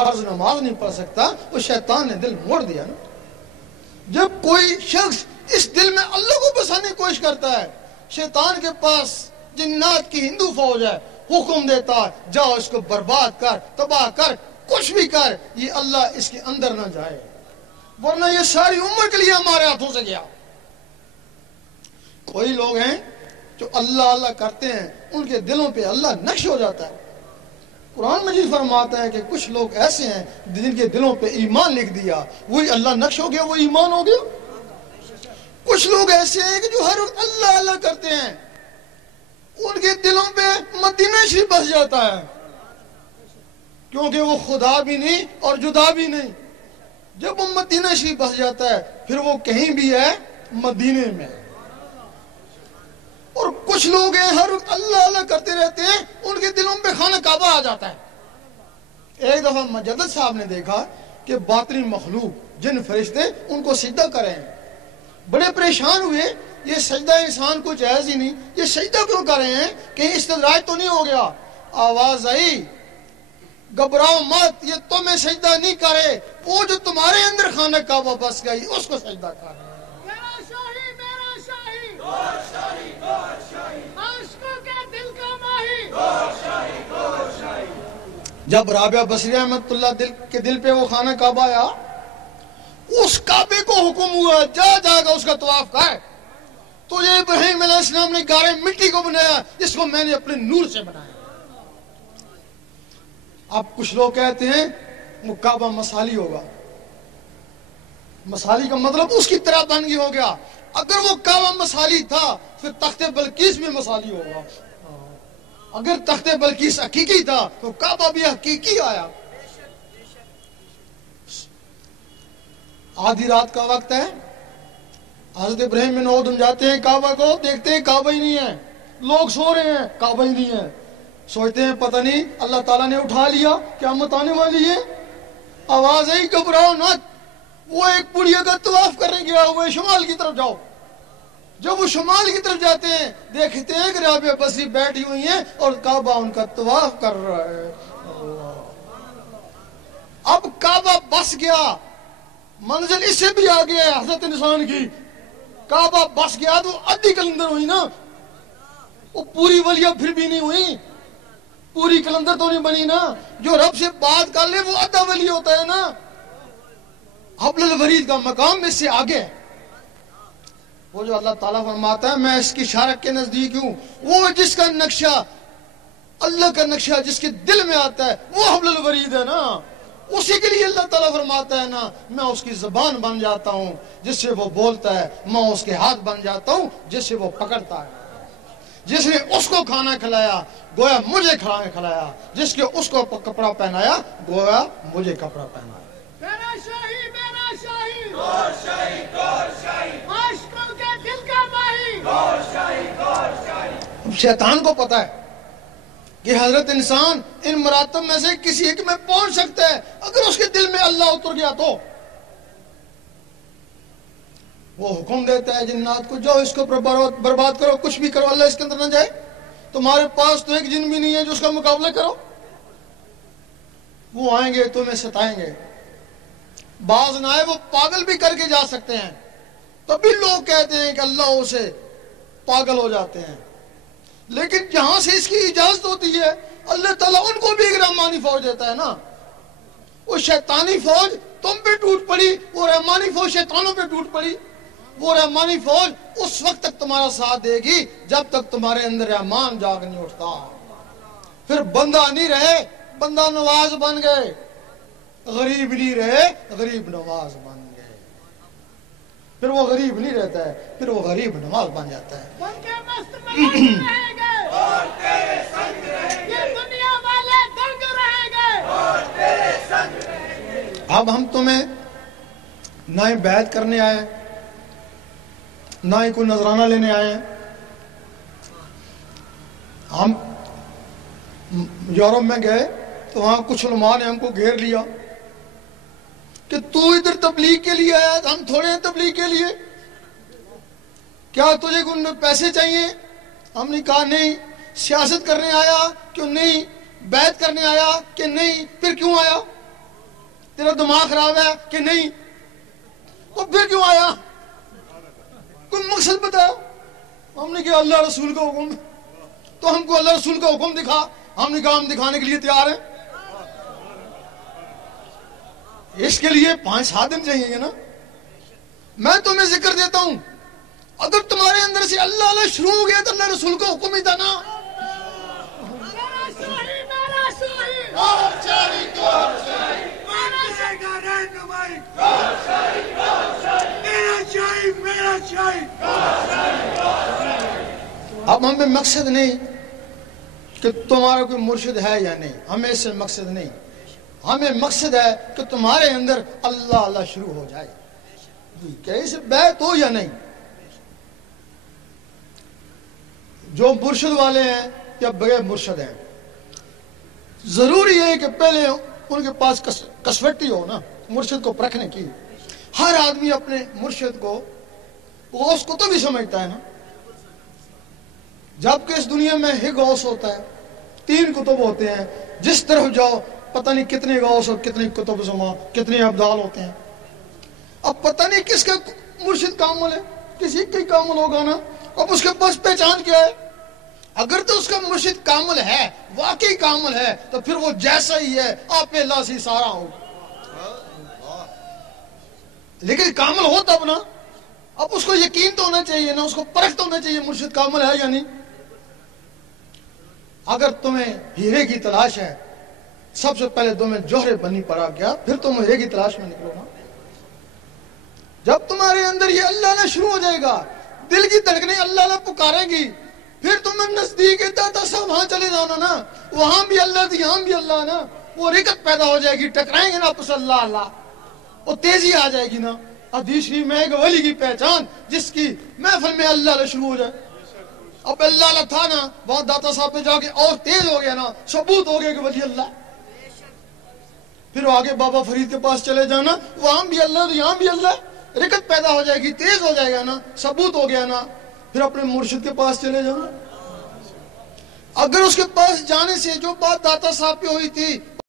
فرض نماز نہیں پڑھ سکتا، وہ شیطان نے دل موڑ دیا نا۔ جب کوئی شخص اس دل میں اللہ کو بسانے کی کوشش کرتا ہے، شیطان کے پاس جنات کی ہندو فوج ہے، حکم دیتا ہے جاؤ اس کو برباد کر، تباہ کر، کچھ بھی کر، یہ اللہ اس کے اندر نہ جائے، ورنہ یہ ساری عمر کے لیے ہمارے ہاتھوں سے گیا۔ کوئی لوگ ہیں جو اللہ اللہ کرتے ہیں، ان کے دلوں پہ اللہ نقش ہو جاتا ہے۔ قرآن مجید فرماتا ہے کہ کچھ لوگ ایسے ہیں جن کے دلوں پہ ایمان لکھ دیا، وہی اللہ نقش ہو گیا، وہ ایمان ہو گیا۔ کچھ لوگ ایسے ہیں کہ جو ہر وقت اللہ اللہ کرتے ہیں، ان کے دلوں پہ مدینہ شریف بس جاتا ہے، کیونکہ وہ خدا بھی نہیں اور جدا بھی نہیں۔ جب وہ مدینہ شریف بس جاتا ہے، پھر وہ کہیں بھی ہے مدینے میں۔ اور کچھ لوگ ہیں ہر وقت اللہ اللہ کرتے رہتے ہیں، ان کے دلوں پہ خانہ کعبہ آ جاتا ہے۔ ایک دفعہ مجدد صاحب نے دیکھا کہ باطنی مخلوق جن فرشتے ان کو سجدہ کریں، بڑے پریشان ہوئے، یہ سجدہ انسان کو جائز ہی نہیں، یہ سجدہ کیوں کر رہے ہیں، کہیں استدراج تو نہیں ہو گیا؟ آواز آئی، گھبراؤ مت، یہ تمہیں سجدہ نہیں کرے، وہ جو تمہارے اندر خانہ کعبہ بس گئی اس کو سجدہ کر رہے ہیں۔ جب رابعہ بصری رحمۃ اللہ کے دل پہ وہ خانہ کعبہ آیا، اس کعبے کو حکم ہوا جا گا اس کا طواف کر۔ تو یہ ابراہیم علیہ السلام نے گارے مٹی کو بنایا، جس کو میں نے اپنے نور سے بنایا۔ اب کچھ لوگ کہتے ہیں وہ کعبہ مسالی ہوگا، مسالی کا مطلب اس کی طرح بن ہو گیا۔ اگر وہ کعبہ مسالی تھا پھر تخت بلقیس بھی مسالی ہوگا، اگر تخت بلقیس حقیقی تھا تو کعبہ بھی حقیقی آیا۔ آدھی رات کا وقت ہے، حضرت ابراہیم بن ادم جاتے ہیں کعبہ کو، دیکھتے ہیں کعبہ ہی نہیں ہے، لوگ سو رہے ہیں، کعبہ ہی نہیں ہے، سوچتے ہیں پتہ نہیں اللہ تعالیٰ نے اٹھا لیا، قیامت آنے والی ہے۔ آواز آئی گھبراؤ نہ، وہ ایک بڑھیا کا طواف کرنے گیا، وہ شمال کی طرف جاؤ۔ جب وہ شمال کی طرف جاتے ہیں، دیکھتے ہیں کہ رابعہ بصری بیٹھی ہوئی ہیں اور کعبہ ان کا طواف کر رہا ہے۔ اب کعبہ بس گیا، منزل اس سے بھی آگے ہے حضرت انسان کی۔ کعبہ بس گیا تو آدھی کلندر ہوئی نا، وہ پوری ولیہ پھر بھی نہیں ہوئی، پوری کلندر تو نہیں بنی نا۔ جو رب سے بات کر لے وہ آدھا ولی ہوتا ہے نا۔ حبل الورید کا مقام اس سے آگے ہے، وہ جو اللہ تعالیٰ فرماتا ہے میں اس کی شارک کے نزدیک ہوں، وہ جس کا نقشہ اللہ کا نقشہ جس کے دل میں آتا ہے وہ حبل الورید ہے نا۔ اسی کے لیے اللہ تعالیٰ فرماتا ہے نا میں اس کی زبان بن جاتا ہوں جس سے وہ بولتا ہے، میں اس کے ہاتھ بن جاتا ہوں جس سے وہ پکڑتا ہے۔ جس نے اس کو کھانا کھلایا گویا مجھے کھانا کھلایا، جس کے اس کو کپڑا پہنایا گویا مجھے کپڑا پہنایا۔ میرا شاہی میرا شاہی گور شاہی گور شاہی عاشقوں کے دل کا ماہی گور شاہی گور شاہی۔ شیطان کو پتا ہے کہ حضرت انسان ان مراتب میں سے کسی ایک میں پہنچ سکتا ہے، اگر اس کے دل میں اللہ اتر گیا تو وہ حکم دیتا ہے جنات کو جاؤ اس کو برباد کرو، کچھ بھی کرو، اللہ اس کے اندر نہ جائے۔ تمہارے پاس تو ایک جن بھی نہیں ہے جو اس کا مقابلہ کرو، وہ آئیں گے تمہیں ستائیں گے۔ بعض نہ آئے وہ پاگل بھی کر کے جا سکتے ہیں، تبھی لوگ کہتے ہیں کہ اللہ اسے پاگل ہو جاتے ہیں، لیکن جہاں سے اس کی اجازت ہوتی ہے اللہ تعالیٰ ان کو بھی ایک رحمانی فوج دیتا ہے نا۔ وہ شیطانی فوج تم پہ ٹوٹ پڑی، وہ رحمانی فوج شیطانوں پہ ٹوٹ پڑی۔ وہ رحمانی فوج اس وقت تک تمہارا ساتھ دے گی جب تک تمہارے اندر رحمان جاگ نہیں اٹھتا۔ پھر بندہ نہیں رہے، بندہ نواز بن گئے، غریب نہیں رہے، غریب نواز بن گئے۔ پھر وہ غریب نہیں رہتا ہے، پھر وہ غریب نواز بن جاتا ہے۔ بن کے مست ملنگ رہیں گے اور تیرے سنگ رہیں گے، یہ دنیا والے دنگ رہیں گے اور تیرے سنگ رہیں گے۔ اب ہم تمہیں نہ ہی بیعت کرنے آئے، نہ ہی کوئی نذرانہ لینے آئے ہیں۔ ہم یورپ میں گئے تو وہاں کچھ علماء نے ہم کو گھیر لیا کہ تو ادھر تبلیغ کے لیے آیا، ہم تھوڑے ہیں تبلیغ کے لیے، کیا تجھے کوئی پیسے چاہیے؟ ہم نے کہا نہیں۔ سیاست کرنے آیا کیوں نہیں؟ بیعت کرنے آیا کہ نہیں؟ پھر کیوں آیا؟ تیرا دماغ خراب ہے کہ نہیں؟ تو پھر کیوں آیا؟ کوئی مقصد بتاؤ. ہم نے کہا اللہ رسول کا حکم، تو ہم کو اللہ رسول کا حکم دکھا. ہم نے کہا ہم دکھانے کے لیے تیار ہیں. اس کے لیے 5-7 دن چاہیے نا. میں تمہیں ذکر دیتا ہوں، اگر تمہارے اندر سے اللہ اللہ شروع ہو گیا تو اللہ رسول کا حکم ہی تھا نا. اب ہمیں مقصد نہیں کہ تمہارا کوئی مرشد ہے یا نہیں، ہمیں اس سے مقصد نہیں. ہمیں مقصد ہے کہ تمہارے اندر اللہ اللہ شروع ہو جائے. کہ اس بیعت ہو یا نہیں. جو مرشد والے ہیں یا بغیر مرشد ہیں، ضروری ہے کہ پہلے ان کے پاس کسوٹی ہو نا مرشد کو پرکھنے کی. ہر آدمی اپنے مرشد کو غوث کو تو بھی سمجھتا ہے نا. جبکہ اس دنیا میں ہی غوث ہوتا ہے، 3 کتب ہوتے ہیں. جس طرف جاؤ پتہ نہیں کتنے غوث اور کتنے کتب زما، کتنے ابدال ہوتے ہیں. اب پتہ نہیں کس کا مرشد کامل ہے، کسی کا کامل ہوگا نا. اب اس کے پاس پہچان کیا ہے؟ اگر تو اس کا مرشد کامل ہے، واقعی کامل ہے، تو پھر وہ جیسا ہی ہے، آپ اللہ سے سارا ہو. لیکن کامل ہو تب نا. اب اس کو یقین تو ہونا چاہیے نا، اس کو پرکھ تو ہونا چاہیے مرشد کامل ہے یا نہیں. اگر تمہیں ہیرے کی تلاش ہے، سب سے پہلے تمہیں جوہر بنی پڑا گیا، پھر تم ہیرے کی تلاش میں نکلو نا. جب تمہارے اندر یہ اللہ اللہ شروع ہو جائے گا، دل کی دھڑکنیں اللہ اللہ پکارے گی، پھر تمہیں نزدیک داتا صاحب وہاں چلے جانا نا. وہاں بھی اللہ تھی، یہاں بھی اللہ نا. وہ رکت پیدا ہو جائے گی، ٹکرائیں گے نا آپس اللہ اللہ، وہ تیزی آ جائے گی نا. حدیث شریف میں ایک ولی کی پہچان جس کی محفل میں اللہ اللہ شروع ہو جائے. اب اللہ اللہ تھا نا، وہاں داتا صاحب پہ جا کے اور تیز ہو گیا نا، ثبوت ہو گیا کہ ولی اللہ. پھر آگے بابا فرید کے پاس چلے جانا، وہاں بھی اللہ تو یہاں بھی اللہ. رکت پیدا ہو جائے گی، تیز ہو جائے گا نا، ثبوت ہو گیا نا. پھر اپنے مرشد کے پاس چلے جانا. اگر اس کے پاس جانے سے جو بات داتا صاحب پہ ہوئی تھی